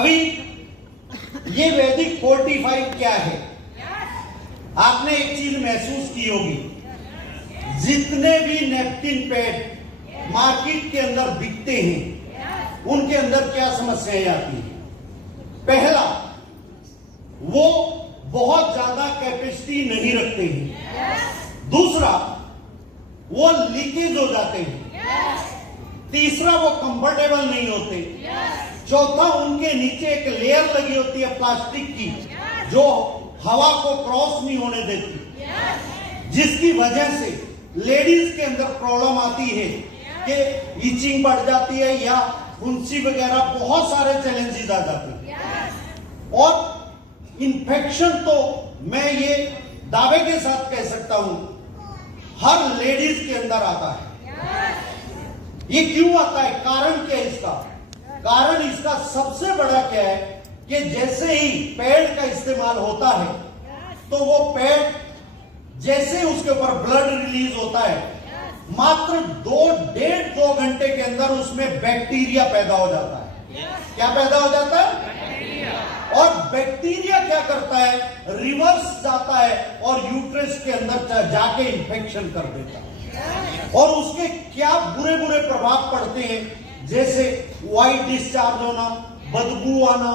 अभी ये वैदिक 45 क्या है? आपने एक चीज महसूस की होगी, जितने भी नैपकिन पैड मार्केट के अंदर बिकते हैं उनके अंदर क्या समस्याएं आती हैं? पहला, वो बहुत ज्यादा कैपेसिटी नहीं रखते हैं। दूसरा, वो लीकेज हो जाते हैं। तीसरा, वो कंफर्टेबल नहीं होते। चौथा, उनके नीचे एक लेयर लगी होती है प्लास्टिक की जो हवा को क्रॉस नहीं होने देती, जिसकी वजह से लेडीज के अंदर प्रॉब्लम आती है कि इचिंग बढ़ जाती है या फुंसी वगैरह बहुत सारे चैलेंजेस आ जाते हैं। और इन्फेक्शन तो मैं ये दावे के साथ कह सकता हूं हर लेडीज के अंदर आता है। ये क्यों आता है? कारण क्या है इसका? कारण इसका सबसे बड़ा क्या है कि जैसे ही पैड का इस्तेमाल होता है तो वो पैड जैसे उसके ऊपर ब्लड रिलीज होता है, मात्र 1.5-2 घंटे के अंदर उसमें बैक्टीरिया पैदा हो जाता है। क्या पैदा हो जाता है? और बैक्टीरिया क्या करता है? रिवर्स जाता है और यूट्रस के अंदर जाके इंफेक्शन कर देता है। और उसके क्या बुरे बुरे प्रभाव पड़ते हैं, जैसे व्हाइट डिस्चार्ज होना, बदबू आना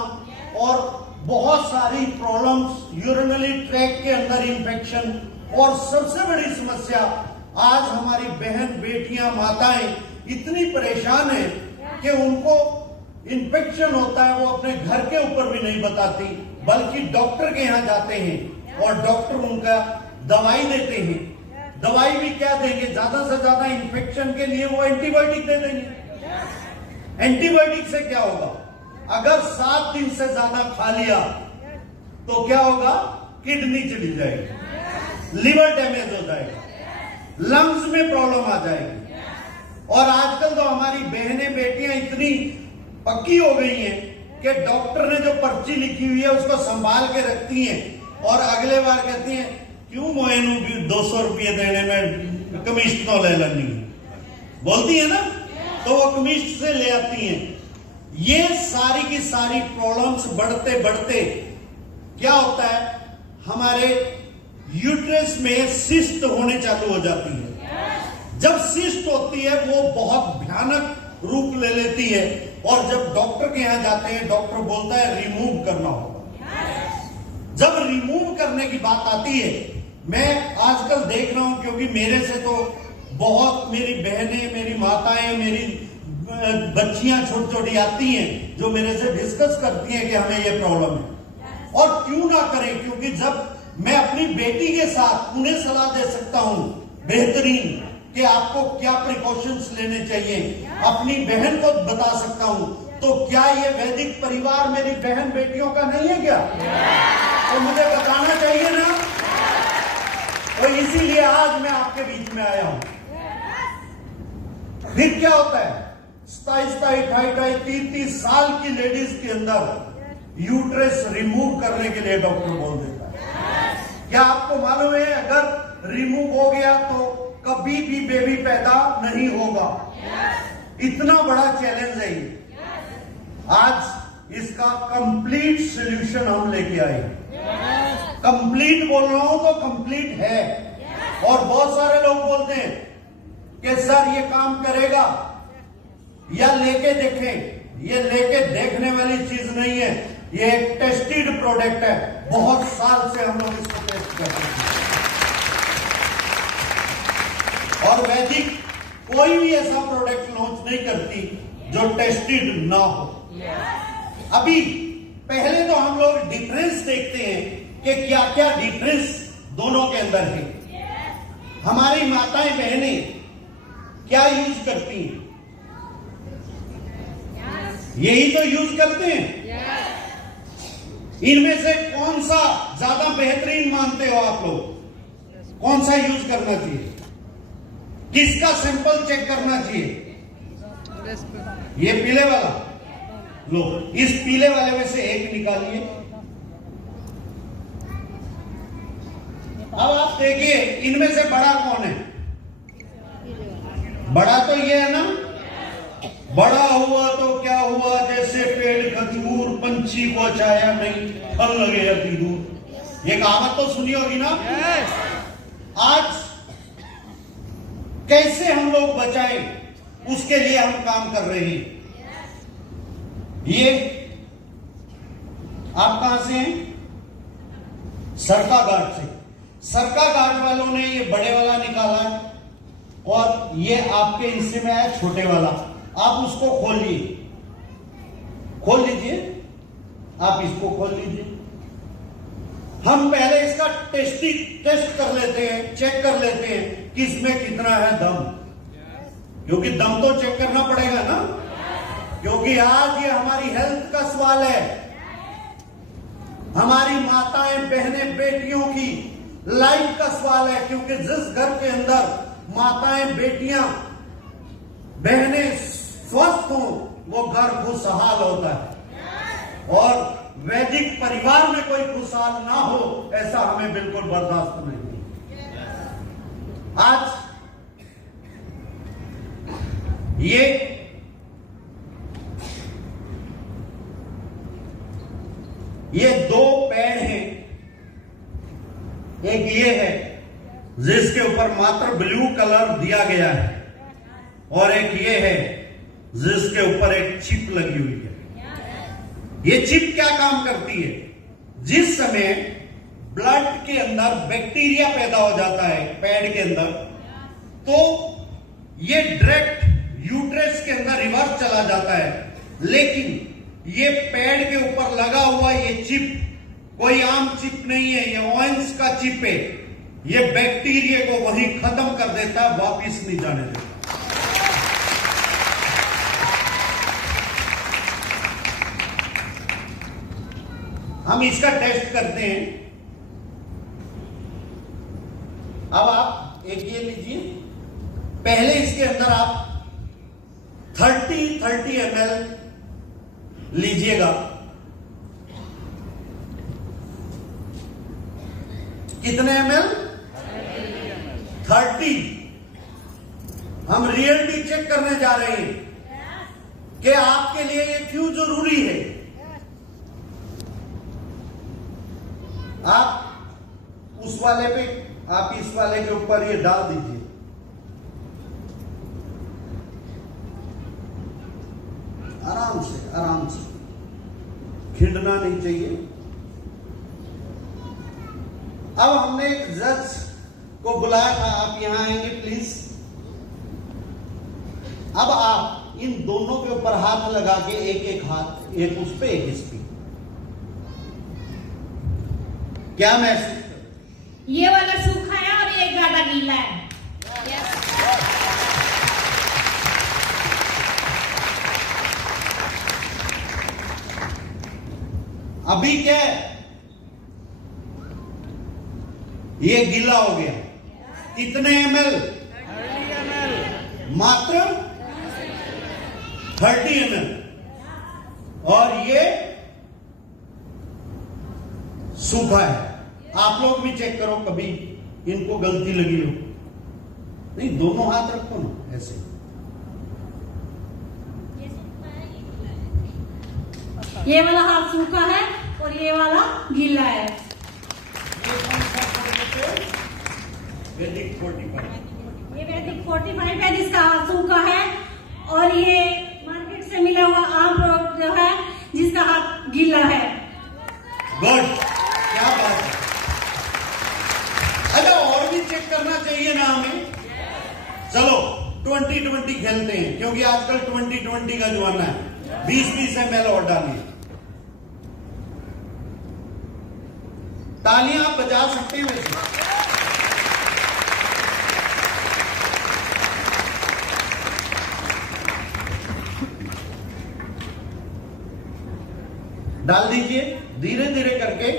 और बहुत सारी प्रॉब्लम्स, यूरिनरी ट्रैक्ट के अंदर इंफेक्शन। और सबसे बड़ी समस्या, आज हमारी बहन, बेटियां, माताएं इतनी परेशान हैं कि उनको इंफेक्शन होता है, वो अपने घर के ऊपर भी नहीं बताती, बल्कि डॉक्टर के यहाँ जाते हैं और डॉक्टर उनका दवाई देते हैं। दवाई भी क्या देंगे? ज्यादा से ज्यादा इंफेक्शन के लिए वो एंटीबायोटिक दे देंगे। एंटीबायोटिक से क्या होगा? अगर 7 दिन से ज्यादा खा लिया तो क्या होगा? किडनी चली जाएगी, लिवर डैमेज हो जाएगा, लंग्स में प्रॉब्लम आ जाएगी। और आजकल तो हमारी बहनें, बेटियां इतनी पक्की हो गई हैं कि डॉक्टर ने जो पर्ची लिखी हुई है उसको संभाल के रखती हैं और अगले बार कहती हैं क्यों मोएनू भी 200 रुपये देने में कमिश्त तो ले लेनी, बोलती है ना, तो वो कमिश्त से ले आती हैं। ये सारी की सारी प्रॉब्लम्स बढ़ते बढ़ते क्या होता है, हमारे यूट्रस में सिस्ट होने चालू हो जाती है। जब सिस्ट होती है वो बहुत भयानक रूप ले लेती है और जब डॉक्टर के यहां जाते हैं, डॉक्टर बोलता है रिमूव करना होगा। जब रिमूव करने की बात आती है, मैं आजकल देख रहा हूं, क्योंकि मेरे से तो बहुत मेरी बहनें, मेरी माताएं, मेरी बच्चियां छोटी छोटी आती हैं जो मेरे से डिस्कस करती हैं कि हमें ये प्रॉब्लम है। और क्यों ना करें, क्योंकि जब मैं अपनी बेटी के साथ उन्हें सलाह दे सकता हूं बेहतरीन कि आपको क्या प्रिकॉशंस लेने चाहिए, अपनी बहन को बता सकता हूं, तो क्या ये वैदिक परिवार मेरी बहन बेटियों का नहीं है क्या? तो मुझे बताना चाहिए ना। तो इसीलिए आज मैं आपके बीच में आया हूं। फिर क्या होता है, 27, 30 साल की लेडीज के अंदर यूट्रस रिमूव करने के लिए डॉक्टर बोल देता है। क्या आपको मालूम है, अगर रिमूव हो गया तो कभी भी बेबी पैदा नहीं होगा? इतना बड़ा चैलेंज है ये। आज इसका कंप्लीट सॉल्यूशन हम लेके आए। कंप्लीट बोल रहा हूं तो कंप्लीट है। और बहुत सारे लोग बोलते हैं कि सर ये काम करेगा, या लेके देखें। ये लेके देखने वाली चीज नहीं है, ये एक टेस्टेड प्रोडक्ट है। बहुत साल से हम लोग इसको टेस्ट करते हैं और वैदिक कोई भी ऐसा प्रोडक्ट लॉन्च नहीं करती जो टेस्टेड ना हो। अभी पहले तो हम लोग डिफरेंस देखते हैं कि क्या क्या डिफरेंस दोनों के अंदर है। हमारी माताएं, बहनें क्या यूज करती हैं? यही तो यूज करते हैं। इनमें से कौन सा ज्यादा बेहतरीन मानते हो आप लोग? कौन सा यूज करना चाहिए? किसका सैंपल चेक करना चाहिए? ये पीले वाला लो, इस पीले वाले में से एक निकालिए। अब आप देखिए इनमें से बड़ा कौन है? बड़ा तो ये है ना, बड़ा हुआ तो क्या हुआ, जैसे पेड़ खजूर, पंछी को छाया नहीं, फल लगे अति दूर। ये कहावत तो सुनी होगी ना। आज कैसे हम लोग बचाएं, उसके लिए हम काम कर रहे हैं। ये आप कहां से हैं? सरका घाट से। सरका घाट वालों ने ये बड़े वाला निकाला है और ये आपके हिस्से में आया छोटे वाला। आप उसको खोलिए, खोल लीजिए, आप इसको खोल लीजिए। हम पहले इसका टेस्ट कर लेते हैं, चेक कर लेते हैं कि इसमें कितना है दम, क्योंकि दम तो चेक करना पड़ेगा ना, क्योंकि आज ये हमारी हेल्थ का सवाल है, हमारी माताएं, बहनें, बेटियों की लाइफ का सवाल है। क्योंकि जिस घर के अंदर माताएं, बेटियां, बहनें स्वस्थ हो, वो घर खुशहाल होता है। और वैदिक परिवार में कोई खुशहाल ना हो, ऐसा हमें बिल्कुल बर्दाश्त नहीं। आज ये दो पेड़ हैं, एक ये है जिसके ऊपर मात्र ब्लू कलर दिया गया है, और एक ये है जिसके ऊपर एक चिप लगी हुई है। ये चिप क्या काम करती है? जिस समय ब्लड के अंदर बैक्टीरिया पैदा हो जाता है पेड़ के अंदर, तो ये डायरेक्ट यूट्रस के अंदर रिवर्स चला जाता है। लेकिन ये पेड़ के ऊपर लगा हुआ ये चिप कोई आम चिप नहीं है, ये ऑयंस का चिप है। ये बैक्टीरिया को वहीं खत्म कर देता है, वापिस नहीं जाने देता। हम इसका टेस्ट करते हैं। अब आप एक ये लीजिए, पहले इसके अंदर आप 30 ml लीजिएगा। कितने ml? 30। हम रियलिटी चेक करने जा रहे हैं कि आपके लिए ये क्यों जरूरी है। आप उस वाले पे, आप इस वाले के ऊपर ये डाल दीजिए। आराम से, आराम से, खिंडना नहीं चाहिए। अब हमने एक जज को बुलाया था, आप यहां आएंगे प्लीज। अब आप इन दोनों के ऊपर हाथ लगा के एक एक हाथ, एक उस पे एक इस पे, क्या महसूस? ये वाला सूखा है और ये ज्यादा गीला है। अभी क्या है? ये गीला हो गया। कितने ml? मात्र 30 ml। और ये सूखा है। आप लोग भी चेक करो, कभी इनको गलती लगी हो। नहीं, दोनों हाथ रखो ना ऐसे। ये वाला हाथ सूखा है और ये वाला गीला है। वैदिक 45। ये वैदिक 45 है जिसका हाथ सूखा है, और ये मार्केट से मिला हुआ आम प्रोडक्ट जो है जिसका हाथ गीला है। गुड, क्या बात है। अरे और भी चेक करना चाहिए ना हमें। चलो 20-20 खेलते हैं, क्योंकि आजकल 20-20 का जमाना है। 20-20 ml और डालिए। तालियां आप बजा सकते हैं वैसे। डाल दीजिए धीरे धीरे करके।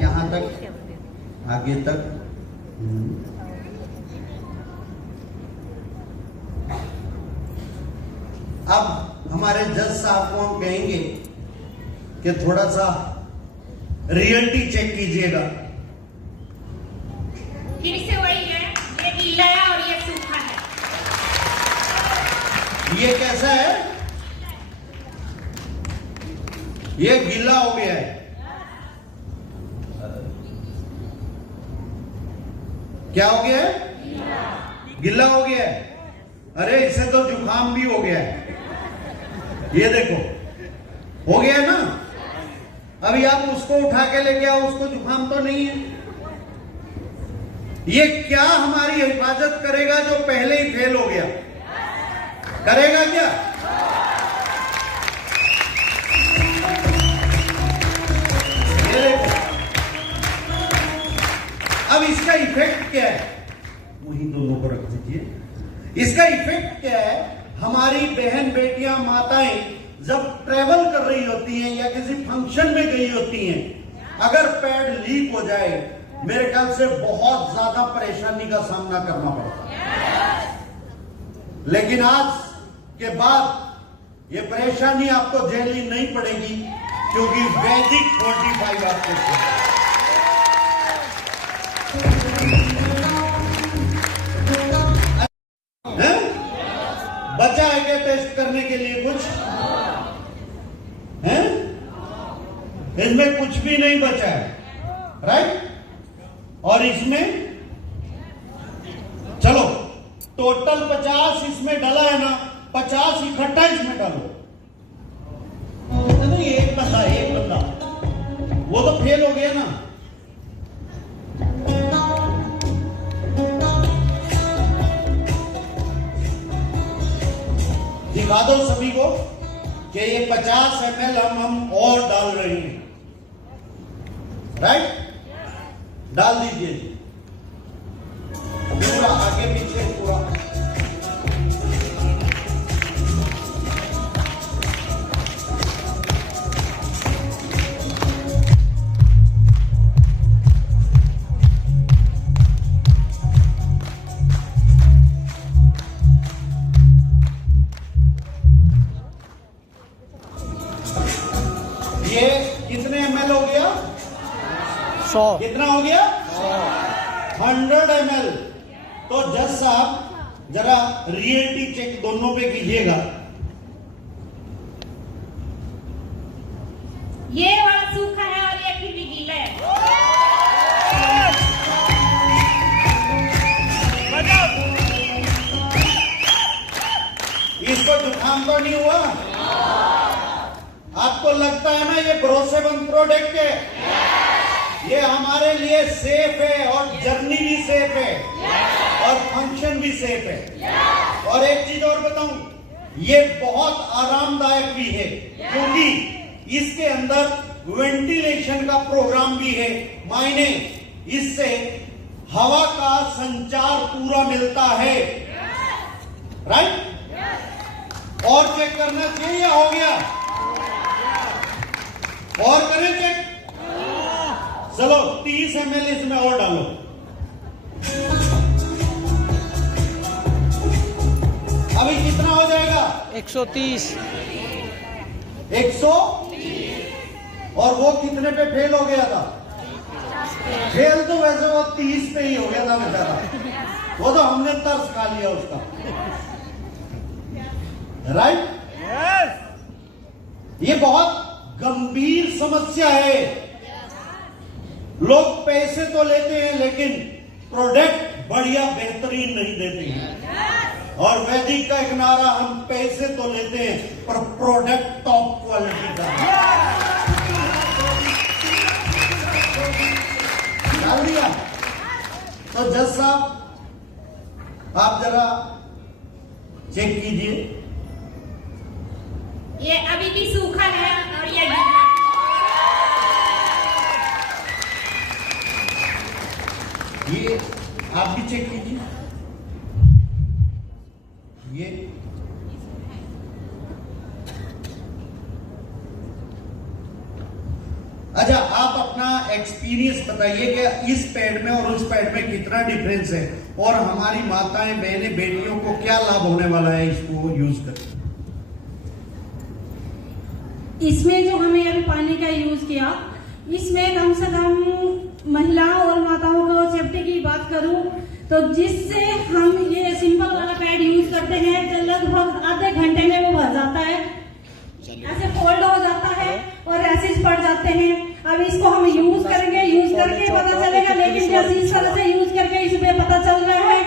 यहां तक, आगे तक। अब हमारे हमारे जज साहब को हम कहेंगे कि थोड़ा सा रियलिटी चेक कीजिएगा। फिर से वही है, ये गीला है और ये सूखा है। ये कैसा है? ये गीला हो गया है। क्या हो गया है? गीला हो गया है। अरे इससे तो जुकाम भी हो गया है। ये देखो, हो गया है ना। अभी आप उसको उठा के लेके आओ, उसको जुकाम तो नहीं है। ये क्या हमारी हिफाजत करेगा जो पहले ही फेल हो गया? करेगा क्या? ये देखो, अब इसका इफेक्ट क्या है? वही दोनों को रख दीजिए। इसका इफेक्ट क्या है? हमारी बहन बेटियां माताएं जब ट्रेवल कर रही होती हैं या किसी फंक्शन में गई होती हैं, अगर पैड लीक हो जाए, मेरे ख्याल से बहुत ज्यादा परेशानी का सामना करना पड़ता है। लेकिन आज के बाद ये परेशानी आपको झेलनी नहीं पड़ेगी, क्योंकि वैदिक 45 आपके साथ। बचा है क्या टेस्ट करने के लिए कुछ? हैं? इसमें कुछ भी नहीं बचा है, राइट? और इसमें चलो टोटल 50 इसमें डाला है ना, 50 इकट्ठा इसमें डालो। नहीं, एक बंदा वो तो फेल हो गया ना। दिखा दो सभी को कि ये 50 ml हम और डाल रहे हैं, राइट? डाल दीजिए जी, पूरा आगे पीछे पूरा। ये कितने ml हो गया? 100। कितना हो गया? 100 ml। तो जज साहब जरा रियलिटी चेक दोनों पे कीजिएगा। ये वाला सूखा है और ये फिर भी गीला है। इसको जुकाम तो नहीं हुआ? आपको लगता है ना ये भरोसेमंद प्रोडक्ट है? ये हमारे लिए सेफ है और जर्नी भी सेफ है और फंक्शन भी सेफ है। और एक चीज और बताऊं, ये बहुत आरामदायक भी है, क्योंकि इसके अंदर वेंटिलेशन का प्रोग्राम भी है। मायने इससे हवा का संचार पूरा मिलता है, राइट? और चेक करना चाहिए या हो गया? और करें चेक? चलो 30 ml इसमें और डालो। अभी कितना हो जाएगा? 130। 100। और वो कितने पे फेल हो गया था? फेल तो वैसे वो 30 पे ही हो गया था बेचारा, वो तो हमने तरस खा लिया उसका, राइट? ये बहुत गंभीर समस्या है। लोग पैसे तो लेते हैं लेकिन प्रोडक्ट बढ़िया बेहतरीन नहीं देते हैं। और वैदिक का एक नारा, हम पैसे तो लेते हैं पर प्रोडक्ट टॉप क्वालिटी का। डाल दिया? तो जज साहब आप जरा चेक कीजिए। ये अभी भी सूखा है और ये गीला। ये आप भी चेक कीजिए। ये अच्छा, आप अपना एक्सपीरियंस बताइए कि इस पैड में और उस पैड में कितना डिफरेंस है, और हमारी माताएं बहनें बेटियों को क्या लाभ होने वाला है इसको यूज करके। इसमें जो हमें अभी पानी का यूज किया, इसमें कम से कम महिलाओं और माताओं को सेफ्टी की बात करूं तो जिससे हम ये सिंपल वाला पैड यूज करते हैं तो लगभग आधे घंटे में वो भर जाता है, ऐसे फोल्ड हो जाता है और रैशेस पड़ जाते हैं। अब इसको हम यूज करेंगे, यूज करके पता चलेगा, लेकिन जैसे इस तरह से यूज करके इसमें पता चल रहा है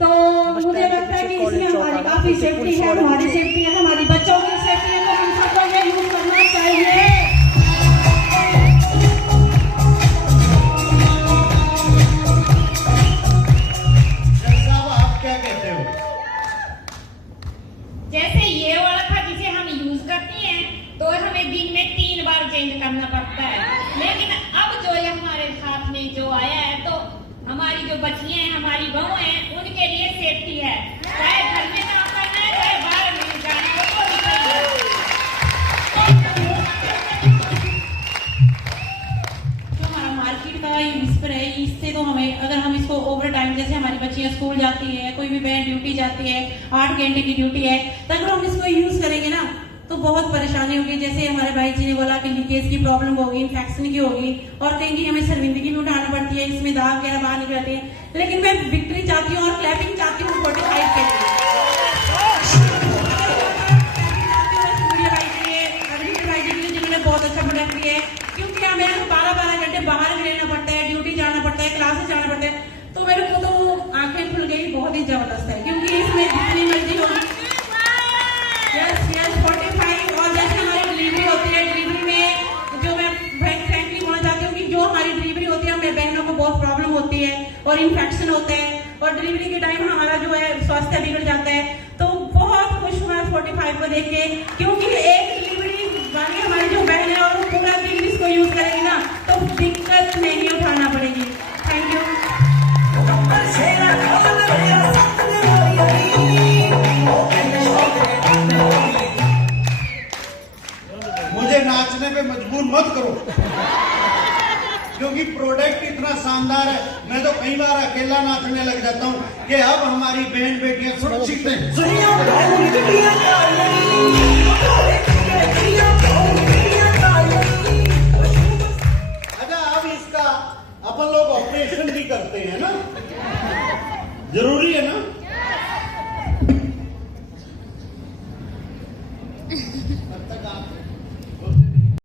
तो मुझे लगता है कि इसमें हमारी काफी सेफ्टी है, हमारी सेफ्टी है, हमारी बच्चों की सेफ्टी है, तो हम सबको ये यूज करना चाहिए। आप क्या कहते हो? जैसे ये वाला था जिसे हम यूज करती हैं तो हमें दिन में 3 बार चेंज करना पड़ता है, लेकिन अब जो ये हमारे साथ में जो आया है तो हमारी जो बच्चियां हैं, हमारी बहू हैं, उनके लिए सेफ्टी है, चाहे घर में काम करना है चाहे बाहर में जाना है तो भी सही है। जो हमारा मार्केट का स्प्रे है, इससे तो हमें अगर हम इसको ओवर टाइम, जैसे हमारी बच्चियां स्कूल जाती है, कोई भी बहन ड्यूटी जाती है, 8 घंटे की ड्यूटी है, तो अगर हम इसको यूज करेंगे ना तो बहुत परेशानी होगी। जैसे हमारे भाई जी ने बोला कि लीकेज की प्रॉब्लम होगी, इन्फेक्शन की होगी और कहीं हमें शर्मिंदगी में उठाना पड़ती है, इसमें दाग वगैरह बाहर निकलते हैं। लेकिन मैं विक्ट्री चाहती हूँ और क्लैपिंग चाहती हूँ 45 के लिए। जिन्होंने बहुत अच्छा प्रोडक्ट दिया है, क्योंकि हमें 12-12 घंटे बाहर भी रहना पड़ता है, ड्यूटी जाना पड़ता है, क्लासेस जाना पड़ता है, तो मेरे को तो आंखें खुल गई, बहुत ही जबरदस्त है। क्योंकि इसमें जितनी मर्जी होगी, यस 45। और जैसे हमारी डिलीवरी होती है, डिलीवरी में जो मैं फ्रेंकली बोलना चाहती हूँ कि जो हमारी डिलीवरी होती है, हमें बहनों को बहुत प्रॉब्लम होती है और इन्फेक्शन होता है और डिलीवरी के टाइम हमारा जो है स्वास्थ्य बिगड़ जाता है। तो बहुत खुश हुआ 45 को देख के, क्योंकि एक डिलीवरी वाली हमारी जो बहन है और वो पूरा दिन इसको यूज करेगी ना तो दिक्कत नहीं उठाना पड़ेगी। Thank you. मुझे नाचने पे मजबूर मत करो, क्योंकि प्रोडक्ट इतना शानदार है, मैं तो कई बार अकेला नाचने लग जाता हूँ कि अब हमारी बहन बेटियां सुरक्षित हैं। अच्छा, अब इसका अपन लोग ऑपरेशन भी करते हैं ना, जरूरी है